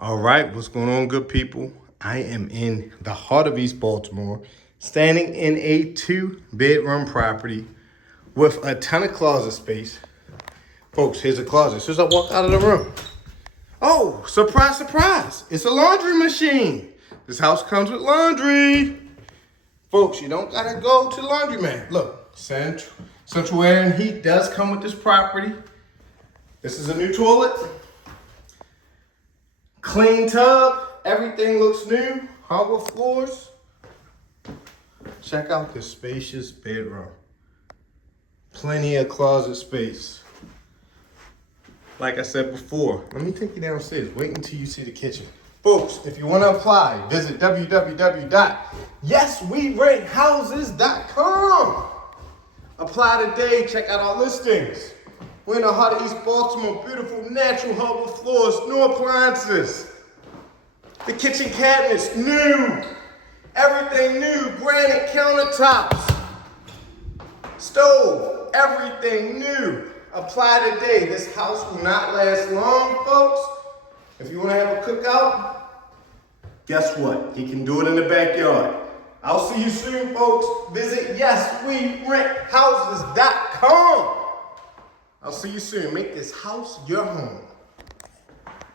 All right, what's going on, good people? I am in the heart of East Baltimore, standing in a 2-bedroom property with a ton of closet space. Folks, here's a closet. As soon as I walk out of the room, oh, surprise, surprise, it's a laundry machine. This house comes with laundry. Folks, you don't gotta go to the laundromat. Look, central air and heat does come with this property. This is a new toilet. Clean tub, everything looks new, hardwood floors. Check out this spacious bedroom. Plenty of closet space. Like I said before, let me take you downstairs. Wait until you see the kitchen. Folks, if you want to apply, visit www.yeswerentHouses.com. Apply today, check out our listings. We're in the heart of East Baltimore, beautiful natural hardwood floors, new appliances. The kitchen cabinets, new. Everything new, granite countertops. Stove, everything new. Apply today. This house will not last long, folks. If you want to have a cookout, guess what? You can do it in the backyard. I'll see you soon, folks. Visit yeswerentHouses.com. I'll see you soon. Make this house your home.